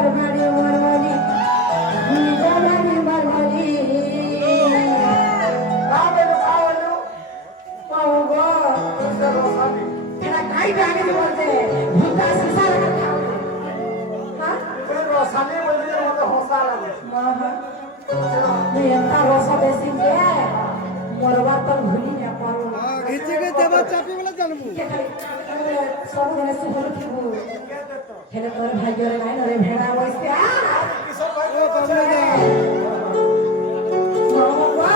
बरबरी बरबरी जबरी बरबरी कावलो पाहू गो सर्व साधी त्याला काही गाणी बोलते भूता संसार हा सर्व साधी बोलते मला हसायला महा मी एंता रोसा बेसिंगे मोरवा तर भूली ना पारो घिची के देवा चापी वाला जानबू सब जने से बोल थिबू हेले तोर भाग्य रे नाही रे भेड़ा बसते आ किशोर भाई ओ बाबू जा मावा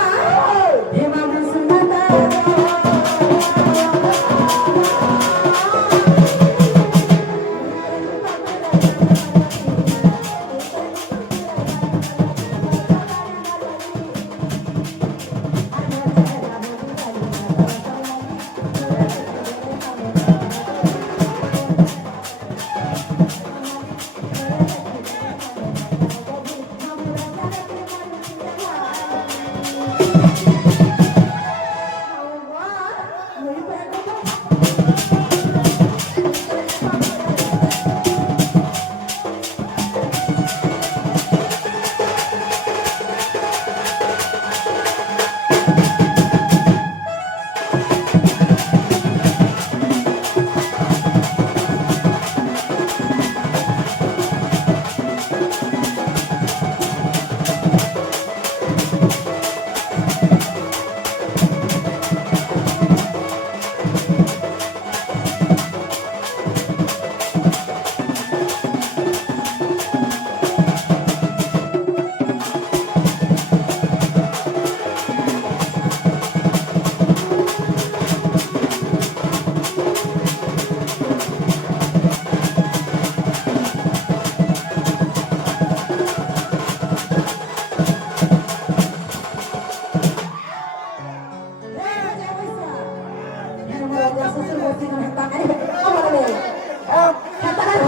हेमा मुसुमता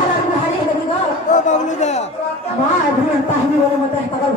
ओ बाबू जा माँ अभी पाहनी वाले मत है तगड़